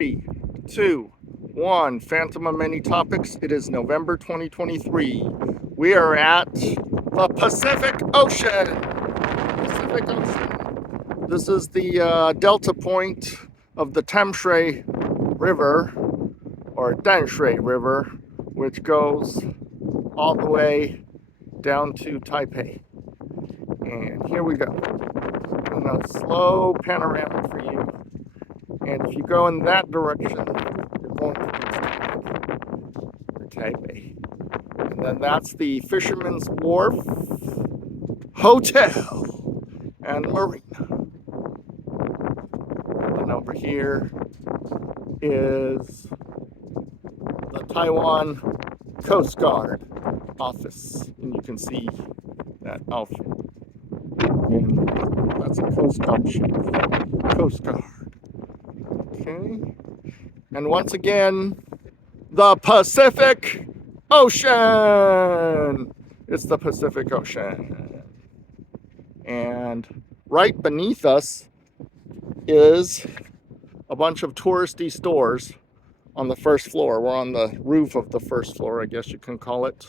Three, two, one. Phantom of Many Topics. It is November 2023. We are at the Pacific Ocean. Pacific Ocean. This is the delta point of the Tamsui River, or Danshui River, which goes all the way down to Taipei. And here we go. And a slow panoramic for you. And if you go in that direction, you're going to Taipei. And then that's the Fisherman's Wharf, Hotel, and Marina. And over here is the Taiwan Coast Guard office. And you can see that outfit. And that's a Coast Guard ship. Coast Guard. Okay. And once again, the Pacific Ocean. It's the Pacific Ocean. And right beneath us is a bunch of touristy stores on the first floor. We're on the roof of the first floor, I guess you can call it.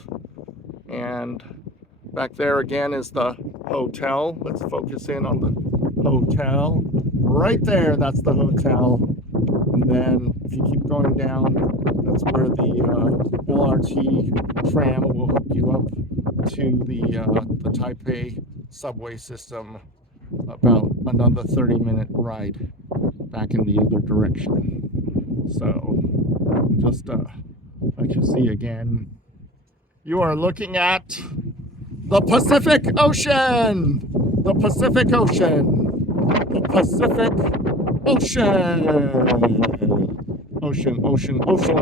And back there again is the hotel. Let's focus in on the hotel. Right there, that's the hotel. And then if you keep going down, that's where the LRT tram will hook you up to the Taipei subway system. About another 30-minute ride back in the other direction. So just let you see again. You are looking at the Pacific Ocean! The Pacific Ocean! The Pacific Ocean! Ocean, ocean, ocean.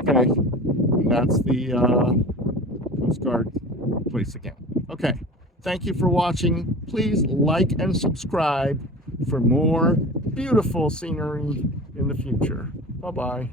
Okay, and that's the Coast Guard place again. Okay, thank you for watching. Please like and subscribe for more beautiful scenery in the future. Bye-bye.